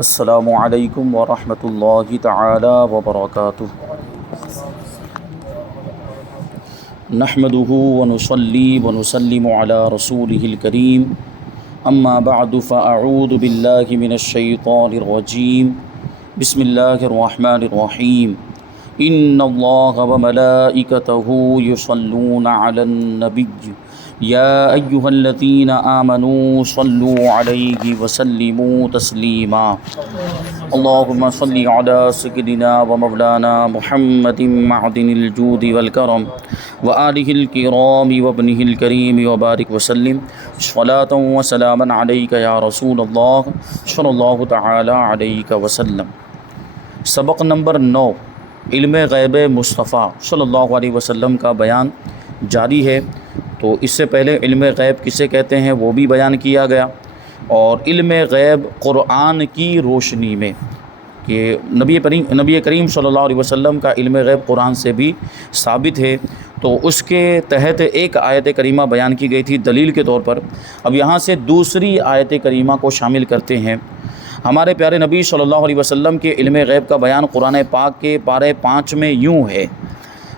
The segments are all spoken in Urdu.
السلام علیکم ورحمۃ اللہ تعالی وبرکاتہ۔ نحمده ونصلي ونسلم على رسوله الكريم اما بعد فاعوذ باللہ من الشیطان الرجیم بسم اللہ الرحمن الرحیم ان اللہ وملائکتہ یصلون علی النبی یا ایہا الذین آمنوا صلوا علیہ وسلموا تسلیما اللہم صلی علی سیدنا ومولانا محمد معدن الجود والکرم وآلہ الکرام وابنہ الکریم وبارک وسلم صلاۃ وسلاما علیک یا رسول اللہ صلی اللہ تعالی علیہ وسلم۔ سبق نمبر 9 علم غیب مصطفیٰ صلی اللہ علیہ وسلم کا بیان جاری ہے۔ تو اس سے پہلے علم غیب کسے کہتے ہیں وہ بھی بیان کیا گیا، اور علم غیب قرآن کی روشنی میں کہ نبی کریم صلی اللہ علیہ وسلم کا علم غیب قرآن سے بھی ثابت ہے، تو اس کے تحت ایک آیت کریمہ بیان کی گئی تھی دلیل کے طور پر۔ اب یہاں سے دوسری آیت کریمہ کو شامل کرتے ہیں۔ ہمارے پیارے نبی صلی اللہ علیہ وسلم کے علم غیب کا بیان قرآن پاک کے پارے 5 میں یوں ہے: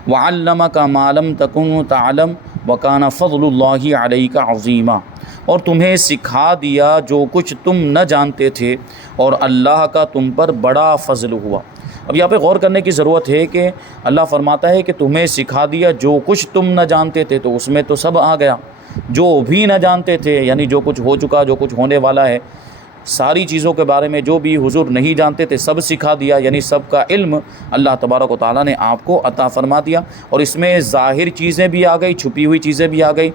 وَعَلَّمَكَ مَا لَمْ تَكُنْ تَعْلَمْ وَكَانَ فَضْلُ اللَّهِ عَلَيْكَ عَظِيمًا، اور تمہیں سکھا دیا جو کچھ تم نہ جانتے تھے اور اللہ کا تم پر بڑا فضل ہوا۔ اب یہاں پہ غور کرنے کی ضرورت ہے کہ اللہ فرماتا ہے کہ تمہیں سکھا دیا جو کچھ تم نہ جانتے تھے، تو اس میں تو سب آ گیا۔ جو بھی نہ جانتے تھے یعنی جو کچھ ہو چکا، جو کچھ ہونے والا ہے، ساری چیزوں کے بارے میں جو بھی حضور نہیں جانتے تھے سب سکھا دیا، یعنی سب کا علم اللہ تبارک و تعالیٰ نے آپ کو عطا فرما دیا۔ اور اس میں ظاہر چیزیں بھی آ گئی، چھپی ہوئی چیزیں بھی آ گئی،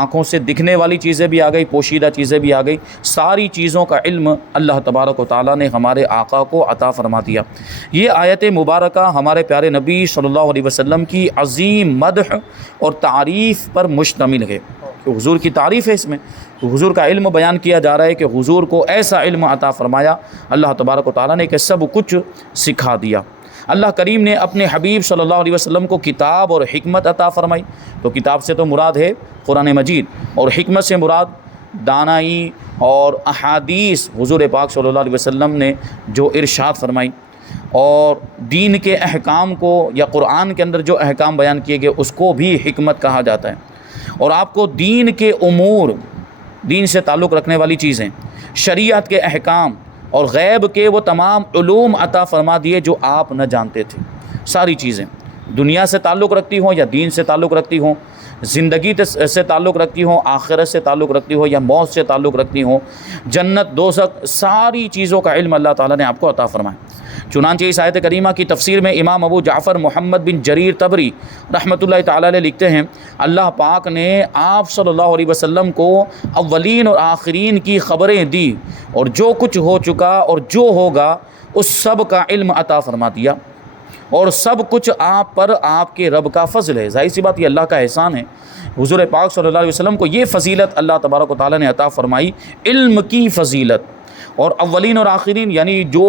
آنکھوں سے دکھنے والی چیزیں بھی آ گئی، پوشیدہ چیزیں بھی آ گئی، ساری چیزوں کا علم اللہ تبارک و تعالیٰ نے ہمارے آقا کو عطا فرما دیا۔ یہ آیت مبارکہ ہمارے پیارے نبی صلی اللہ علیہ وسلم کی عظیم مدح اور تعریف پر مشتمل ہے، کہ حضور کی تعریف ہے اس میں۔ تو حضور کا علم بیان کیا جا رہا ہے کہ حضور کو ایسا علم عطا فرمایا اللہ تبارک و تعالیٰ نے کہ سب کچھ سکھا دیا۔ اللہ کریم نے اپنے حبیب صلی اللہ علیہ وسلم کو کتاب اور حکمت عطا فرمائی۔ تو کتاب سے تو مراد ہے قرآن مجید، اور حکمت سے مراد دانائی اور احادیث حضور پاک صلی اللہ علیہ وسلم نے جو ارشاد فرمائی، اور دین کے احکام کو یا قرآن کے اندر جو احکام بیان کیے گئے اس کو بھی حکمت کہا جاتا ہے۔ اور آپ کو دین کے امور، دین سے تعلق رکھنے والی چیزیں، شریعت کے احکام اور غیب کے وہ تمام علوم عطا فرما دیے جو آپ نہ جانتے تھے۔ ساری چیزیں دنیا سے تعلق رکھتی ہوں یا دین سے تعلق رکھتی ہوں، زندگی سے تعلق رکھتی ہوں، آخرت سے تعلق رکھتی ہوں یا موت سے تعلق رکھتی ہوں، جنت دوزخ، ساری چیزوں کا علم اللہ تعالیٰ نے آپ کو عطا فرمایا۔ چنانچہ اس آیت کریمہ کی تفسیر میں امام ابو جعفر محمد بن جریر طبری رحمۃ اللہ تعالیٰ علیہ لکھتے ہیں، اللہ پاک نے آپ صلی اللہ علیہ وسلم کو اولین اور آخرین کی خبریں دی، اور جو کچھ ہو چکا اور جو ہوگا اس سب کا علم عطا فرما دیا، اور سب کچھ آپ پر آپ کے رب کا فضل ہے۔ ظاہر سی بات یہ اللہ کا احسان ہے۔ حضور پاک صلی اللہ علیہ وسلم کو یہ فضیلت اللہ تبارک و تعالیٰ نے عطا فرمائی، علم کی فضیلت۔ اور اولین اور آخرین یعنی جو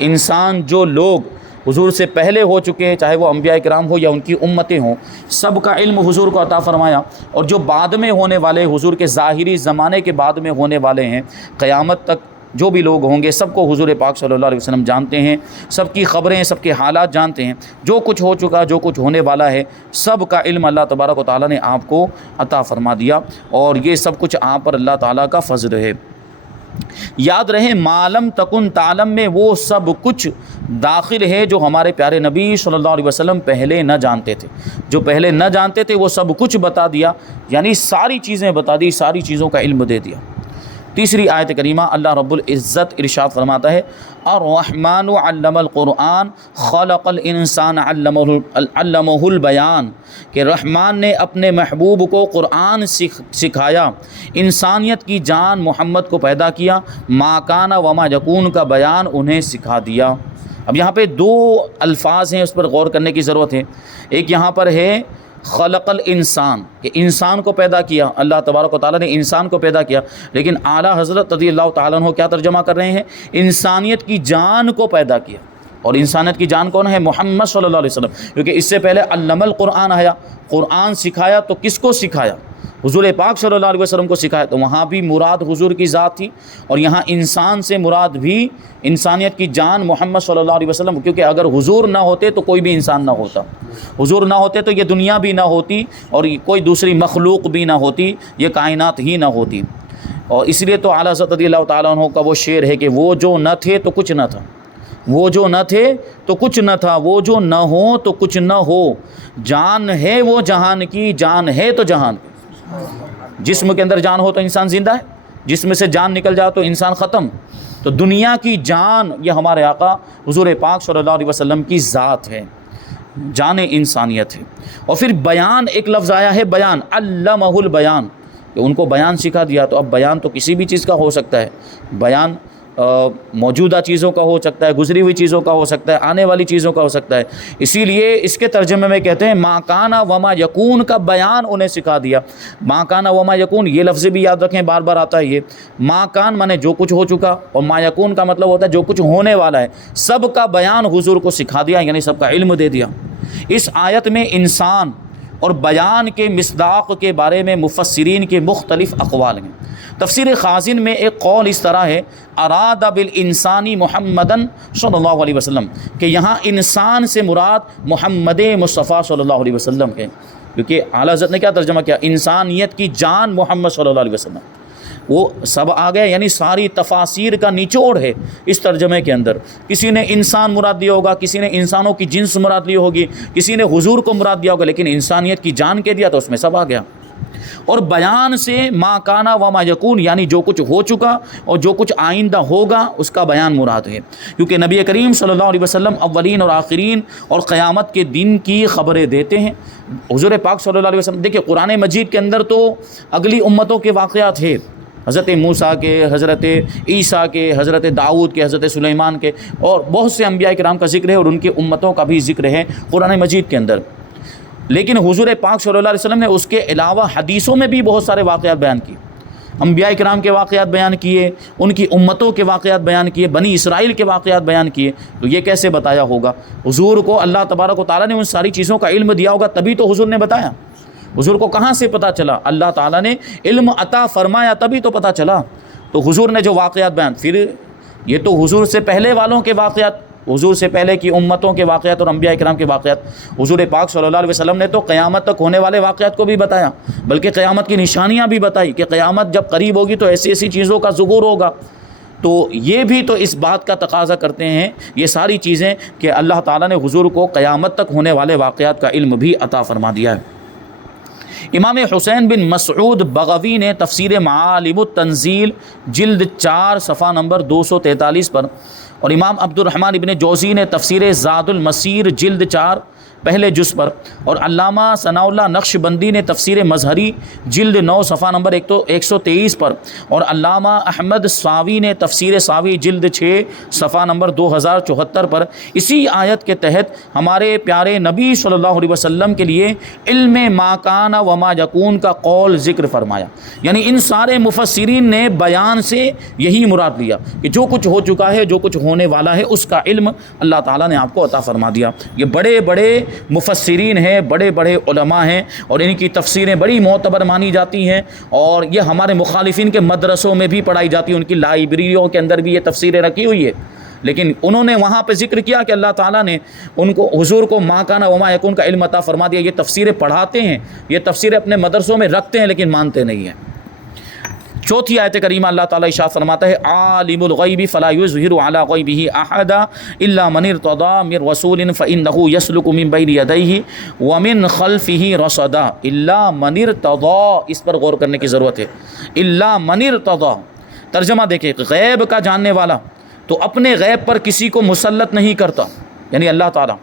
انسان، جو لوگ حضور سے پہلے ہو چکے، چاہے وہ انبیاء کرام ہو یا ان کی امتیں ہوں، سب کا علم حضور کو عطا فرمایا۔ اور جو بعد میں ہونے والے، حضور کے ظاہری زمانے کے بعد میں ہونے والے ہیں، قیامت تک جو بھی لوگ ہوں گے سب کو حضور پاک صلی اللہ علیہ وسلم جانتے ہیں، سب کی خبریں، سب کے حالات جانتے ہیں، جو کچھ ہو چکا، جو کچھ ہونے والا ہے، سب کا علم اللہ تبارک و تعالیٰ نے آپ کو عطا فرما دیا، اور یہ سب کچھ آپ پر اللہ تعالیٰ کا فضل ہے۔ یاد رہے معلم تکن تعلم میں وہ سب کچھ داخل ہے جو ہمارے پیارے نبی صلی اللہ علیہ وسلم پہلے نہ جانتے تھے۔ جو پہلے نہ جانتے تھے وہ سب کچھ بتا دیا، یعنی ساری چیزیں بتا دی، ساری چیزوں کا علم دے دیا۔ تیسری آیت کریمہ اللہ رب العزت ارشاد فرماتا ہے: الرحمن علم القرآن خلق الانسان علمہ البیان، کہ رحمان نے اپنے محبوب کو قرآن سکھایا، انسانیت کی جان محمد کو پیدا کیا، ما کان وما یکون کا بیان انہیں سکھا دیا۔ اب یہاں پہ 2 الفاظ ہیں، اس پر غور کرنے کی ضرورت ہے۔ ایک یہاں پر ہے خلق الانسان، کہ انسان کو پیدا کیا، اللہ تبارک و تعالیٰ نے انسان کو پیدا کیا، لیکن اعلیٰ حضرت رضی اللہ تعالیٰ عنہ کیا ترجمہ کر رہے ہیں؟ انسانیت کی جان کو پیدا کیا۔ اور انسانیت کی جان کون ہے؟ محمد صلی اللہ علیہ وسلم، کیونکہ اس سے پہلے علم القرآن آیا، قرآن سکھایا، تو کس کو سکھایا؟ حضور پاک صلی اللہ علیہ وسلم کو سکھایا، تو وہاں بھی مراد حضور کی ذات تھی، اور یہاں انسان سے مراد بھی انسانیت کی جان محمد صلی اللہ علیہ وسلم، کیونکہ اگر حضور نہ ہوتے تو کوئی بھی انسان نہ ہوتا، حضور نہ ہوتے تو یہ دنیا بھی نہ ہوتی اور کوئی دوسری مخلوق بھی نہ ہوتی، یہ کائنات ہی نہ ہوتی۔ اور اس لیے تو اعلیٰ حضرت رضی اللہ تعالیٰ عنہ کا وہ شعر ہے کہ وہ جو نہ تھے تو کچھ نہ تھا، وہ جو نہ تھے تو کچھ نہ تھا، وہ جو نہ ہو تو کچھ نہ ہو، جان ہے وہ جہان کی، جان ہے تو جہان کی۔ جسم کے اندر جان ہو تو انسان زندہ ہے، جسم سے جان نکل جائے تو انسان ختم۔ تو دنیا کی جان یہ ہمارے آقا حضور پاک صلی اللہ علیہ وسلم کی ذات ہے، جان انسانیت ہے۔ اور پھر بیان، ایک لفظ آیا ہے بیان، علمہ البیان، کہ ان کو بیان سکھا دیا۔ تو اب بیان تو کسی بھی چیز کا ہو سکتا ہے، بیان موجودہ چیزوں کا ہو سکتا ہے، گزری ہوئی چیزوں کا ہو سکتا ہے، آنے والی چیزوں کا ہو سکتا ہے۔ اسی لیے اس کے ترجمے میں کہتے ہیں ما کان وما یکون کا بیان انہیں سکھا دیا۔ ما کان وما یکون، یہ لفظ بھی یاد رکھیں، بار بار آتا ہے یہ۔ ما کان مانے جو کچھ ہو چکا، اور ما یکون کا مطلب ہوتا ہے جو کچھ ہونے والا ہے، سب کا بیان حضور کو سکھا دیا، یعنی سب کا علم دے دیا۔ اس آیت میں انسان اور بیان کے مصداق کے بارے میں مفسرین کے مختلف اقوال ہیں۔ تفسیر خازن میں ایک قول اس طرح ہے، اراد بالانسانی محمدن صلی اللہ علیہ وسلم، کہ یہاں انسان سے مراد محمد مصطفیٰ صلی اللہ علیہ وسلم ہے، کیونکہ اعلیٰ حضرت نے کیا ترجمہ کیا، انسانیت کی جان محمد صلی اللہ علیہ وسلم، وہ سب آ گئے، یعنی ساری تفاسیر کا نچوڑ ہے اس ترجمے کے اندر۔ کسی نے انسان مراد لیا ہوگا، کسی نے انسانوں کی جنس مراد لی ہوگی، کسی نے حضور کو مراد دیا ہوگا، لیکن انسانیت کی جان کے دیا تو اس میں سب آ گیا۔ اور بیان سے ما کانا وما یکون، یعنی جو کچھ ہو چکا اور جو کچھ آئندہ ہوگا اس کا بیان مراد ہے، کیونکہ نبی کریم صلی اللہ علیہ وسلم اولین اور آخرین اور قیامت کے دن کی خبریں دیتے ہیں۔ حضور پاک صلی اللہ علیہ وسلم، دیکھیں قرآن مجید کے اندر تو اگلی امتوں کے واقعات ہیں، حضرت موسیٰ کے، حضرت عیسیٰ کے، حضرت داؤد کے، حضرت سلیمان کے، اور بہت سے انبیاء کرام کا ذکر ہے، اور ان کی امتوں کا بھی ذکر ہے قرآن مجید کے اندر۔ لیکن حضور پاک صلی اللہ علیہ وسلم نے اس کے علاوہ حدیثوں میں بھی بہت سارے واقعات بیان کیے، انبیاء کرام کے واقعات بیان کیے، ان کی امتوں کے واقعات بیان کیے، بنی اسرائیل کے واقعات بیان کیے۔ تو یہ کیسے بتایا ہوگا؟ حضور کو اللہ تبارک و تعالیٰ نے ان ساری چیزوں کا علم دیا ہوگا، تبھی تو حضور نے بتایا۔ حضور کو کہاں سے پتہ چلا؟ اللہ تعالیٰ نے علم عطا فرمایا تبھی تو پتہ چلا۔ تو حضور نے جو واقعات بیان، پھر یہ تو حضور سے پہلے والوں کے واقعات، حضور سے پہلے کی امتوں کے واقعات اور انبیاء کرام کے واقعات، حضور پاک صلی اللہ علیہ وسلم نے تو قیامت تک ہونے والے واقعات کو بھی بتایا، بلکہ قیامت کی نشانیاں بھی بتائی کہ قیامت جب قریب ہوگی تو ایسی ایسی چیزوں کا ظہور ہوگا۔ تو یہ بھی تو اس بات کا تقاضا کرتے ہیں یہ ساری چیزیں کہ اللہ تعالیٰ نے حضور کو قیامت تک ہونے والے واقعات کا علم بھی عطا فرما دیا ہے۔ امام حسین بن مسعود بغوی نے تفسیر معالم التنزیل جلد 4 صفحہ نمبر 243 پر، اور امام عبد الرحمن ابن جوزی نے تفسیر زاد المسیر جلد 4 پہلے جز پر، اور علامہ ثناء اللہ نقشبندی نے تفسیر مظہری جلد 9 صفحہ نمبر 123 پر، اور علامہ احمد ساوی نے تفسیر ساوی جلد 6 صفحہ نمبر 2074 پر اسی آیت کے تحت ہمارے پیارے نبی صلی اللہ علیہ وسلم کے لیے علم ما کان وما یکون کا قول ذکر فرمایا۔ یعنی ان سارے مفسرین نے بیان سے یہی مراد لیا کہ جو کچھ ہو چکا ہے، جو کچھ ہونے والا ہے، اس کا علم اللہ تعالیٰ نے آپ کو عطا فرما دیا۔ یہ بڑے بڑے مفسرین ہیں، بڑے بڑے علماء ہیں، اور ان کی تفسیریں بڑی معتبر مانی جاتی ہیں، اور یہ ہمارے مخالفین کے مدرسوں میں بھی پڑھائی جاتی ہیں، ان کی لائبریریوں کے اندر بھی یہ تفسیریں رکھی ہوئی ہے۔ لیکن انہوں نے وہاں پہ ذکر کیا کہ اللہ تعالیٰ نے ان کو، حضور کو ما کان وما یکون کا علم عطا فرما دیا۔ یہ تفسیریں پڑھاتے ہیں، یہ تفسیریں اپنے مدرسوں میں رکھتے ہیں، لیکن مانتے نہیں ہیں۔ چوتھی آیت کریمہ اللہ تعالیٰ ارشاد فرماتا ہے عالم الغیب فلا یظہر علی غیبہ احدا الا من ارتضی من رسول فانہ یسلک من بین یدیہ ومن خلفہ رصدا۔ الا من ارتضی، اس پر غور کرنے کی ضرورت ہے۔ الا من ارتضی، ترجمہ دیکھیں، غیب کا جاننے والا تو اپنے غیب پر کسی کو مسلط نہیں کرتا، یعنی اللہ تعالیٰ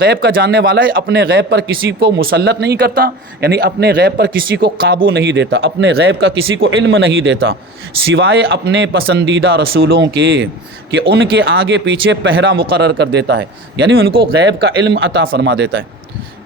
غیب کا جاننے والا ہے، اپنے غیب پر کسی کو مسلط نہیں کرتا، یعنی اپنے غیب پر کسی کو قابو نہیں دیتا، اپنے غیب کا کسی کو علم نہیں دیتا، سوائے اپنے پسندیدہ رسولوں کے، کہ ان کے آگے پیچھے پہرا مقرر کر دیتا ہے، یعنی ان کو غیب کا علم عطا فرما دیتا ہے۔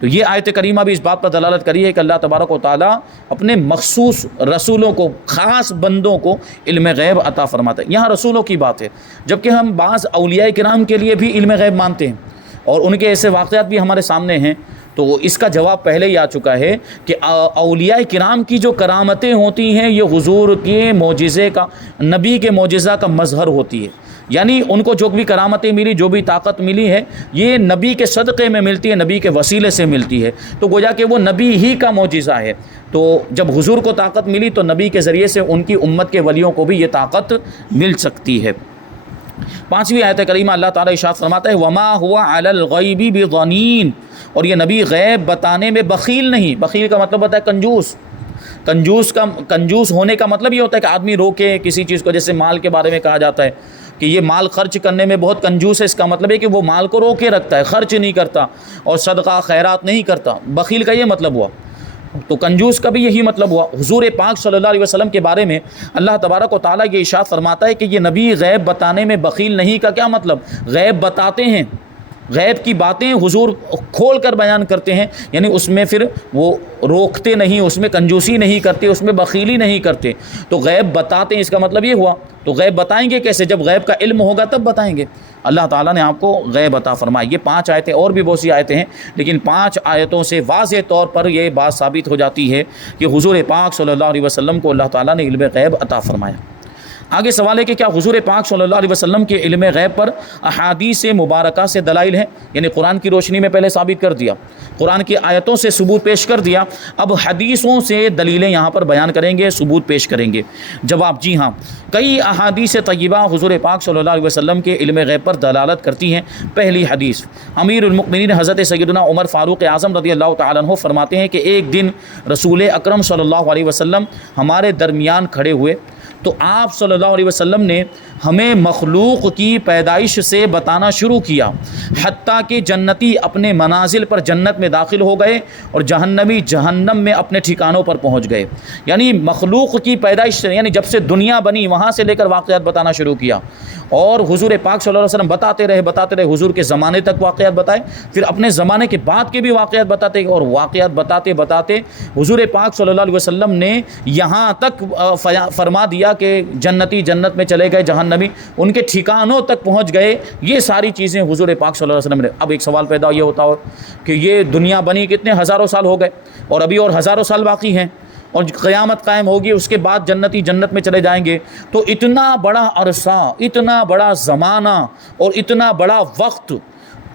تو یہ آیت کریمہ بھی اس بات پر دلالت کری ہے کہ اللہ تبارک و تعالیٰ اپنے مخصوص رسولوں کو، خاص بندوں کو علم غیب عطا فرماتا ہے۔ یہاں رسولوں کی بات ہے، جبکہ ہم بعض اولیاء کرام کے لیے بھی علم غیب مانتے ہیں۔ اور ان کے ایسے واقعات بھی ہمارے سامنے ہیں، تو اس کا جواب پہلے ہی آ چکا ہے کہ اولیاء کرام کی جو کرامتیں ہوتی ہیں یہ حضور کے معجزے کا، نبی کے معجزہ کا مظہر ہوتی ہے، یعنی ان کو جو بھی کرامتیں ملی، جو بھی طاقت ملی ہے، یہ نبی کے صدقے میں ملتی ہے، نبی کے وسیلے سے ملتی ہے، تو گویا کہ وہ نبی ہی کا معجزہ ہے۔ تو جب حضور کو طاقت ملی تو نبی کے ذریعے سے ان کی امت کے ولیوں کو بھی یہ طاقت مل سکتی ہے۔ 5ویں آیت کریمہ اللہ تعالیٰ ارشاد فرماتا ہے وما ہوا علی الغیب بضنین، اور یہ نبی غیب بتانے میں بخیل نہیں۔ بخیل کا مطلب ہوتا ہے کنجوس۔ کنجوس ہونے کا مطلب یہ ہوتا ہے کہ آدمی روکے کسی چیز کو، جیسے مال کے بارے میں کہا جاتا ہے کہ یہ مال خرچ کرنے میں بہت کنجوس ہے، اس کا مطلب ہے کہ وہ مال کو روکے رکھتا ہے، خرچ نہیں کرتا اور صدقہ خیرات نہیں کرتا۔ بخیل کا یہ مطلب ہوا، تو کنجوس کا بھی یہی مطلب ہوا۔ حضور پاک صلی اللہ علیہ وسلم کے بارے میں اللہ تبارک و تعالیٰ یہ ارشاد فرماتا ہے کہ یہ نبی غیب بتانے میں بخیل نہیں، کا کیا مطلب؟ غیب بتاتے ہیں، غیب کی باتیں حضور کھول کر بیان کرتے ہیں، یعنی اس میں پھر وہ روکتے نہیں، اس میں کنجوسی نہیں کرتے، اس میں بخیلی نہیں کرتے، تو غیب بتاتے ہیں، اس کا مطلب یہ ہوا۔ تو غیب بتائیں گے کیسے؟ جب غیب کا علم ہوگا تب بتائیں گے۔ اللہ تعالیٰ نے آپ کو غیب عطا فرمائی۔ یہ 5 آیتیں، اور بھی بہت سی آیتیں ہیں، لیکن 5 آیتوں سے واضح طور پر یہ بات ثابت ہو جاتی ہے کہ حضور پاک صلی اللہ علیہ وسلم کو اللہ تعالیٰ نے علم غیب عطا فرمایا۔ آگے سوال ہے کہ کیا حضور پاک صلی اللہ علیہ وسلم کے علم غیب پر احادیث مبارکہ سے دلائل ہیں؟ یعنی قرآن کی روشنی میں پہلے ثابت کر دیا، قرآن کی آیتوں سے ثبوت پیش کر دیا، اب حدیثوں سے دلیلیں یہاں پر بیان کریں گے، ثبوت پیش کریں گے۔ جواب جی ہاں، کئی احادیث طیبہ حضور پاک صلی اللہ علیہ وسلم کے علم غیب پر دلالت کرتی ہیں۔ پہلی حدیث، امیر المؤمنین حضرت سیدنا عمر فاروق اعظم رضی اللہ تعالیٰ عنہ فرماتے ہیں کہ ایک دن رسول اکرم صلی اللہ علیہ وسلم ہمارے درمیان کھڑے ہوئے تو آپ صلی اللہ علیہ وسلم نے ہمیں مخلوق کی پیدائش سے بتانا شروع کیا، حتیٰ کہ جنتی اپنے منازل پر جنت میں داخل ہو گئے اور جہنمی جہنم میں اپنے ٹھکانوں پر پہنچ گئے۔ یعنی مخلوق کی پیدائش سے، یعنی جب سے دنیا بنی وہاں سے لے کر واقعات بتانا شروع کیا، اور حضور پاک صلی اللہ علیہ وسلم بتاتے رہے، حضور کے زمانے تک واقعات بتائے، پھر اپنے زمانے کے بعد کے بھی واقعات بتاتے، اور واقعات بتاتے بتاتے حضور پاک صلی اللہ علیہ وسلم نے یہاں تک فرما دیا کہ جنتی جنت میں چلے گئے، جہنمی ان کے ٹھکانوں تک پہنچ گئے۔ یہ ساری چیزیں حضور پاک صلی اللہ علیہ وسلم نے۔ اب ایک سوال پیدا یہ ہوتا ہو کہ یہ دنیا بنی کتنے ہزاروں سال ہو گئے، اور ابھی اور ہزاروں سال باقی ہیں، اور قیامت قائم ہوگی، اس کے بعد جنتی جنت میں چلے جائیں گے، تو اتنا بڑا عرصہ، اتنا بڑا زمانہ اور اتنا بڑا وقت،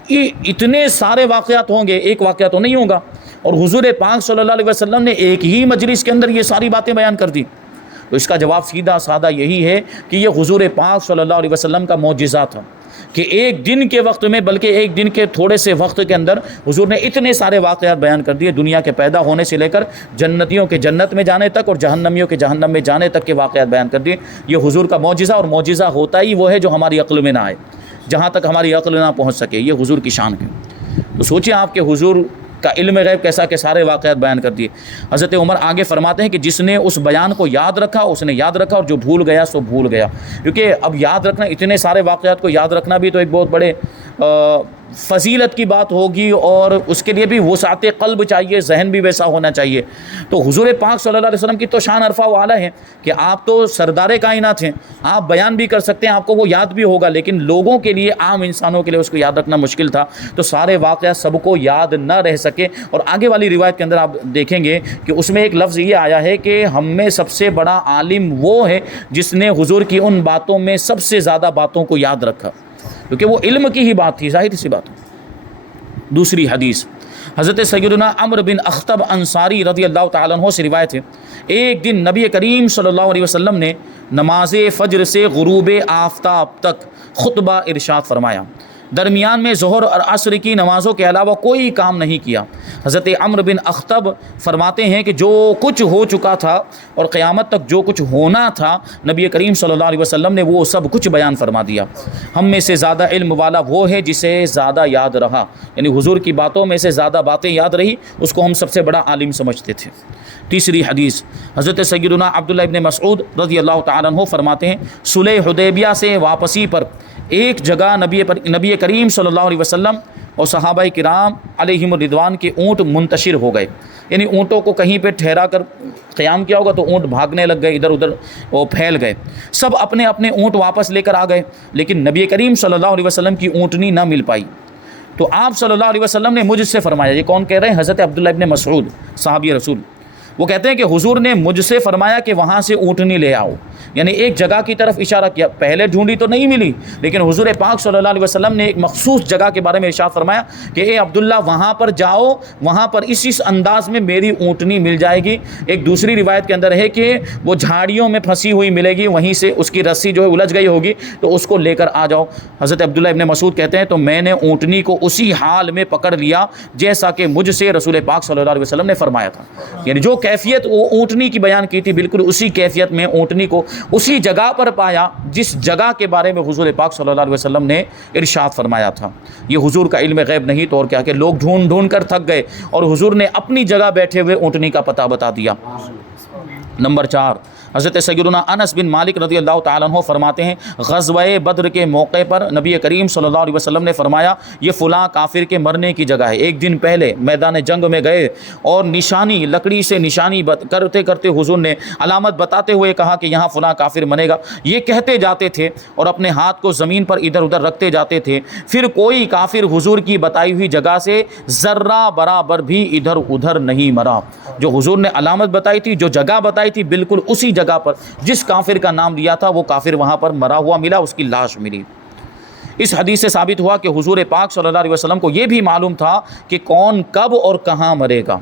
اتنے سارے واقعات ہوں گے، ایک واقعہ تو نہیں ہوگا، اور حضور پاک صلی اللہ علیہ وسلم نے ایک ہی مجلس کے اندر یہ ساری باتیں بیان کر دی۔ تو اس کا جواب سیدھا سادہ یہی ہے کہ یہ حضور پاک صلی اللہ علیہ وسلم کا معجزہ تھا کہ ایک دن کے وقت میں، بلکہ ایک دن کے تھوڑے سے وقت کے اندر حضور نے اتنے سارے واقعات بیان کر دیے، دنیا کے پیدا ہونے سے لے کر جنتیوں کے جنت میں جانے تک اور جہنمیوں کے جہنم میں جانے تک کے واقعات بیان کر دیے۔ یہ حضور کا معجزہ، اور معجزہ ہوتا ہی وہ ہے جو ہماری عقل میں نہ آئے، جہاں تک ہماری عقل نہ پہنچ سکے، یہ حضور کی شان ہے۔ تو سوچیں آپ کہ حضور کا علم غیب کیسا کہ سارے واقعات بیان کر دیے۔ حضرت عمر آگے فرماتے ہیں کہ جس نے اس بیان کو یاد رکھا اس نے یاد رکھا، اور جو بھول گیا سو بھول گیا۔ کیونکہ اب یاد رکھنا، اتنے سارے واقعات کو یاد رکھنا بھی تو ایک بہت بڑے فضیلت کی بات ہوگی، اور اس کے لیے بھی وسعت قلب چاہیے، ذہن بھی ویسا ہونا چاہیے۔ تو حضور پاک صلی اللہ علیہ وسلم کی تو شان عرفہ و اعلیٰ ہے کہ آپ تو سردار کائنات ہیں، آپ بیان بھی کر سکتے ہیں، آپ کو وہ یاد بھی ہوگا، لیکن لوگوں کے لیے، عام انسانوں کے لیے اس کو یاد رکھنا مشکل تھا، تو سارے واقعات سب کو یاد نہ رہ سکے۔ اور آگے والی روایت کے اندر آپ دیکھیں گے کہ اس میں ایک لفظ یہ آیا ہے کہ ہم میں سب سے بڑا عالم وہ ہے جس نے حضور کی ان باتوں میں سب سے زیادہ باتوں کو یاد رکھا، کیونکہ وہ علم کی ہی بات تھی، ظاہر سی بات۔ دوسری حدیث، حضرت سیدنا عمرو بن اخطب انصاری رضی اللہ تعالیٰ عنہ سے روایت ہے، ایک دن نبی کریم صلی اللہ علیہ وسلم نے نماز فجر سے غروب آفتاب تک خطبہ ارشاد فرمایا، درمیان میں ظہر اور عصر کی نمازوں کے علاوہ کوئی کام نہیں کیا۔ حضرت عمرو بن اخطب فرماتے ہیں کہ جو کچھ ہو چکا تھا اور قیامت تک جو کچھ ہونا تھا، نبی کریم صلی اللہ علیہ وسلم نے وہ سب کچھ بیان فرما دیا۔ ہم میں سے زیادہ علم والا وہ ہے جسے زیادہ یاد رہا، یعنی حضور کی باتوں میں سے زیادہ باتیں یاد رہی، اس کو ہم سب سے بڑا عالم سمجھتے تھے۔ تیسری حدیث، حضرت سیدنا عبداللہ ابن مسعود رضی اللہ تعالیٰ عنہ فرماتے ہیں، صلح حدیبیہ سے واپسی پر ایک جگہ نبی کریم صلی اللہ علیہ وسلم اور صحابہ کرام علیہم الرضوان کے اونٹ منتشر ہو گئے، یعنی اونٹوں کو کہیں پہ ٹھہرا کر قیام کیا ہوگا تو اونٹ بھاگنے لگ گئے، ادھر ادھر وہ پھیل گئے، سب اپنے اپنے اونٹ واپس لے کر آ گئے، لیکن نبی کریم صلی اللہ علیہ وسلم کی اونٹنی نہ مل پائی۔ تو آپ صلی اللہ علیہ وسلم نے مجھ سے فرمایا، یہ کون کہہ رہے ہیں؟ حضرت عبداللہ ابن مسعود صحابی رسول، وہ کہتے ہیں کہ حضور نے مجھ سے فرمایا کہ وہاں سے اونٹنی لے آؤ، یعنی ایک جگہ کی طرف اشارہ کیا، پہلے ڈھونڈی تو نہیں ملی، لیکن حضور پاک صلی اللہ علیہ وسلم نے ایک مخصوص جگہ کے بارے میں ارشاد فرمایا کہ اے عبداللہ وہاں پر جاؤ، وہاں پر اس انداز میں میری اونٹنی مل جائے گی۔ ایک دوسری روایت کے اندر ہے کہ وہ جھاڑیوں میں پھنسی ہوئی ملے گی، وہیں سے اس کی رسی جو ہے الجھ گئی ہوگی، تو اس کو لے کر آ جاؤ۔ حضرت عبداللہ ابن مسعود کہتے ہیں تو میں نے اونٹنی کو اسی حال میں پکڑ لیا جیسا کہ مجھ سے رسول پاک صلی اللہ علیہ وسلم نے فرمایا تھا، یعنی جو کیفیت وہ اونٹنی کی بیان کی تھی بالکل اسی کیفیت میں اونٹنی کو اسی جگہ پر پایا جس جگہ کے بارے میں حضور پاک صلی اللہ علیہ وسلم نے ارشاد فرمایا تھا۔ یہ حضور کا علم غیب نہیں تو اور کیا کہ لوگ ڈھونڈ ڈھونڈ کر تھک گئے اور حضور نے اپنی جگہ بیٹھے ہوئے اونٹنی کا پتہ بتا دیا۔ نمبر 4، حضرت سیدنا انس بن مالک رضی اللہ تعالیٰ عنہ فرماتے ہیں غزوہ بدر کے موقع پر نبی کریم صلی اللہ علیہ وسلم نے فرمایا یہ فلاں کافر کے مرنے کی جگہ ہے۔ ایک دن پہلے میدان جنگ میں گئے اور نشانی لکڑی سے نشانی کرتے کرتے حضور نے علامت بتاتے ہوئے کہا کہ یہاں فلاں کافر مرے گا۔ یہ کہتے جاتے تھے اور اپنے ہاتھ کو زمین پر ادھر ادھر رکھتے جاتے تھے، پھر کوئی کافر حضور کی بتائی ہوئی جگہ سے ذرہ برابر بھی ادھر ادھر نہیں مرا۔ جو حضور نے علامت بتائی تھی، جو جگہ بتائی تھی، بالکل اسی جگہ پر جس کافر کا نام لیا تھا وہ کافر وہاں پر مرا ہوا ملا، اس کی لاش ملی۔ اس حدیث سے ثابت ہوا کہ حضور پاک صلی اللہ علیہ وسلم کو یہ بھی معلوم تھا کہ کون کب اور کہاں مرے گا۔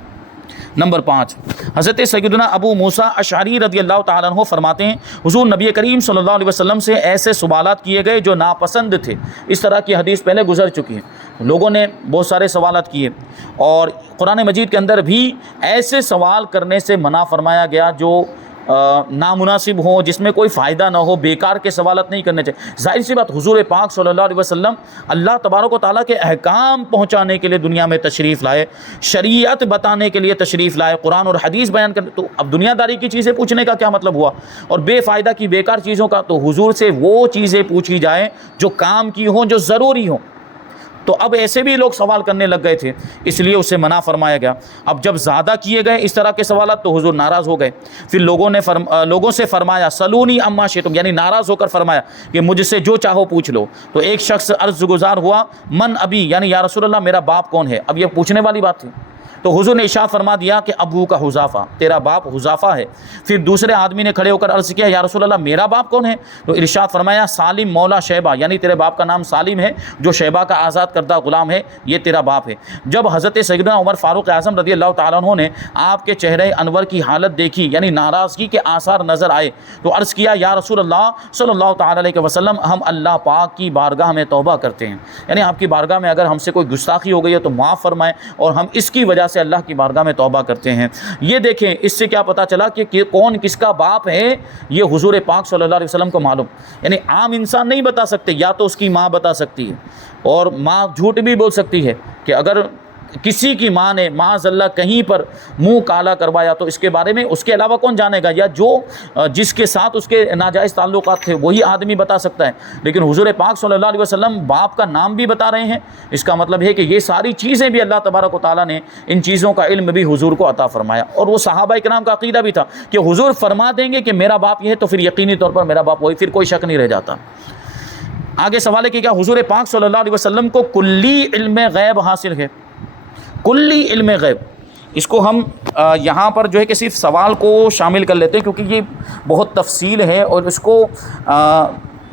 نمبر 5، حضرت سیدنا ابو موسیٰ اشعری رضی اللہ تعالیٰ عنہ فرماتے ہیں حضور نبی کریم صلی اللہ علیہ وسلم سے ایسے سوالات کیے گئے جو ناپسند تھے۔ اس طرح کی حدیث پہلے گزر چکی ہے، لوگوں نے بہت سارے سوالات کیے اور قرآن مجید کے اندر بھی ایسے سوال کرنے سے منع فرمایا گیا جو نامناسب ہوں، جس میں کوئی فائدہ نہ ہو، بیکار کے سوالات نہیں کرنے چاہیے۔ ظاہر سی بات حضور پاک صلی اللہ علیہ وسلم اللہ تبارک و تعالیٰ کے احکام پہنچانے کے لیے دنیا میں تشریف لائے، شریعت بتانے کے لیے تشریف لائے، قرآن اور حدیث بیان کرنے، تو اب دنیا داری کی چیزیں پوچھنے کا کیا مطلب ہوا؟ اور بے فائدہ کی بیکار چیزوں کا تو حضور سے وہ چیزیں پوچھی جائیں جو کام کی ہوں، جو ضروری ہوں۔ تو اب ایسے بھی لوگ سوال کرنے لگ گئے تھے، اس لیے اسے منع فرمایا گیا۔ اب جب زیادہ کیے گئے اس طرح کے سوالات تو حضور ناراض ہو گئے، پھر لوگوں سے فرمایا سلونی اما شئتم، یعنی ناراض ہو کر فرمایا کہ مجھ سے جو چاہو پوچھ لو۔ تو ایک شخص عرض گزار ہوا من ابی، یعنی یا رسول اللہ میرا باپ کون ہے؟ اب یہ پوچھنے والی بات تھی، تو حضور نے ارشاد فرما دیا کہ ابو کا حذافہ، تیرا باپ حذافہ ہے۔ پھر دوسرے آدمی نے کھڑے ہو کر عرض کیا یا رسول اللہ میرا باپ کون ہے؟ تو ارشاد فرمایا سالم مولا شیبہ، یعنی تیرے باپ کا نام سالم ہے جو شیبہ کا آزاد کردہ غلام ہے، یہ تیرا باپ ہے۔ جب حضرت سیدنا عمر فاروق اعظم رضی اللہ تعالیٰ عنہ نے آپ کے چہرے انور کی حالت دیکھی، یعنی ناراضگی کے آثار نظر آئے، تو عرض کیا یا رسول اللہ صلی اللہ تعالیٰ علیہ وسلم ہم اللہ پاک کی بارگاہ میں توبہ کرتے ہیں، یعنی آپ کی بارگاہ میں اگر ہم سے کوئی گستاخی ہو گئی ہے تو معاف فرمائیں، اور ہم اس کی وجہ سے اللہ کی بارگاہ میں توبہ کرتے ہیں۔ یہ دیکھیں اس سے کیا پتہ چلا کہ کون کس کا باپ ہے، یہ حضور پاک صلی اللہ علیہ وسلم کو معلوم، یعنی عام انسان نہیں بتا سکتے، یا تو اس کی ماں بتا سکتی ہے، اور ماں جھوٹ بھی بول سکتی ہے کہ اگر کسی کی ماں نے معاذ اللہ کہیں پر منہ کالا کروایا تو اس کے بارے میں اس کے علاوہ کون جانے گا، یا جو جس کے ساتھ اس کے ناجائز تعلقات تھے وہی آدمی بتا سکتا ہے۔ لیکن حضور پاک صلی اللہ علیہ وسلم باپ کا نام بھی بتا رہے ہیں، اس کا مطلب ہے کہ یہ ساری چیزیں بھی اللہ تبارک و تعالیٰ نے ان چیزوں کا علم بھی حضور کو عطا فرمایا، اور وہ صحابہ کرام کا عقیدہ بھی تھا کہ حضور فرما دیں گے کہ میرا باپ یہ ہے تو پھر یقینی طور پر میرا باپ وہی، پھر کوئی شک نہیں رہ جاتا۔ آگے سوال ہے کہ کیا حضور پاک صلی اللہ علیہ وسلم کو کلی علم غیب حاصل ہے؟ کلی علم غیب، اس کو ہم یہاں پر جو ہے کہ صرف سوال کو شامل کر لیتے ہیں کیونکہ یہ بہت تفصیل ہے اور اس کو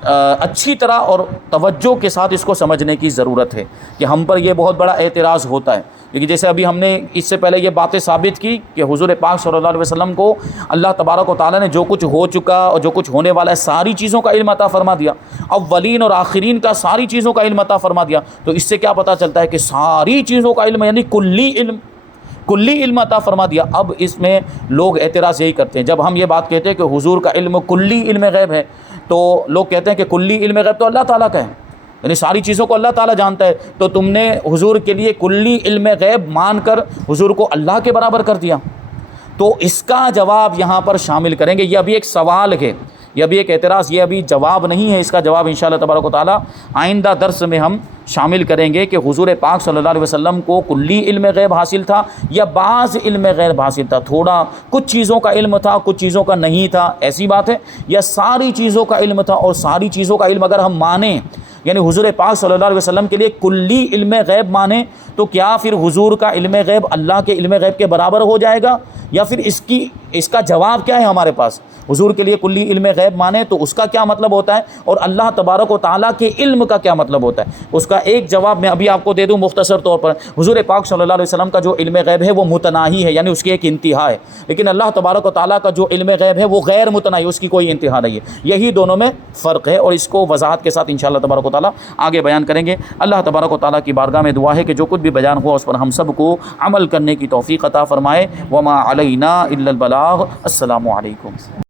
اچھی طرح اور توجہ کے ساتھ اس کو سمجھنے کی ضرورت ہے کہ ہم پر یہ بہت بڑا اعتراض ہوتا ہے، کیونکہ جیسے ابھی ہم نے اس سے پہلے یہ باتیں ثابت کی کہ حضور پاک صلی اللہ علیہ وسلم کو اللہ تبارک و تعالیٰ نے جو کچھ ہو چکا اور جو کچھ ہونے والا ہے ساری چیزوں کا علم عطا فرما دیا، اولین اور آخرین کا ساری چیزوں کا علم عطا فرما دیا۔ تو اس سے کیا پتہ چلتا ہے کہ ساری چیزوں کا علم، یعنی کلی علم عطا فرما دیا۔ اب اس میں لوگ اعتراض یہی کرتے ہیں، جب ہم یہ بات کہتے ہیں کہ حضور کا علم کلی علم غیب ہے تو لوگ کہتے ہیں کہ کلی علم غیب تو اللہ تعالیٰ کا ہے، یعنی ساری چیزوں کو اللہ تعالیٰ جانتا ہے، تو تم نے حضور کے لیے کلی علم غیب مان کر حضور کو اللہ کے برابر کر دیا۔ تو اس کا جواب یہاں پر شامل کریں گے، یہ ابھی ایک سوال ہے، یہ ابھی ایک اعتراض، یہ ابھی جواب نہیں ہے، اس کا جواب انشاءاللہ تبارک و تعالیٰ آئندہ درس میں ہم شامل کریں گے کہ حضور پاک صلی اللہ علیہ وسلم کو کلی علم غیب حاصل تھا یا بعض علم غیب حاصل تھا، تھوڑا کچھ چیزوں کا علم تھا کچھ چیزوں کا نہیں تھا، ایسی بات ہے، یا ساری چیزوں کا علم تھا اور ساری چیزوں کا علم اگر ہم مانیں یعنی حضور پاک صلی اللہ علیہ وسلم کے لیے کلی علم غیب مانے تو کیا پھر حضور کا علم غیب اللہ کے علم غیب کے برابر ہو جائے گا، یا پھر اس کا جواب کیا ہے ہمارے پاس؟ حضور کے لیے کلی علم غیب مانے تو اس کا کیا مطلب ہوتا ہے، اور اللہ تبارک و تعالیٰ کے علم کا کیا مطلب ہوتا ہے؟ اس کا ایک جواب میں ابھی آپ کو دے دوں مختصر طور پر۔ حضور پاک صلی اللہ علیہ وسلم کا جو علم غیب ہے وہ متناہی ہے، یعنی اس کی ایک انتہا ہے، لیکن اللہ تبارک و تعالیٰ کا جو علم غیب ہے وہ غیر متناہی، اس کی کوئی انتہا نہیں ہے۔ یہی دونوں میں فرق ہے، اور اس کو وضاحت کے ساتھ انشاءاللہ تبارک و تعالیٰ آگے بیان کریں گے۔ اللہ تبارک و تعالیٰ کی بارگاہ میں دعا ہے کہ جو کچھ بھی بیان ہوا اس پر ہم سب کو عمل کرنے کی توفیق عطا فرمائے۔ وما علینا الا البلاغ۔ السلام علیکم۔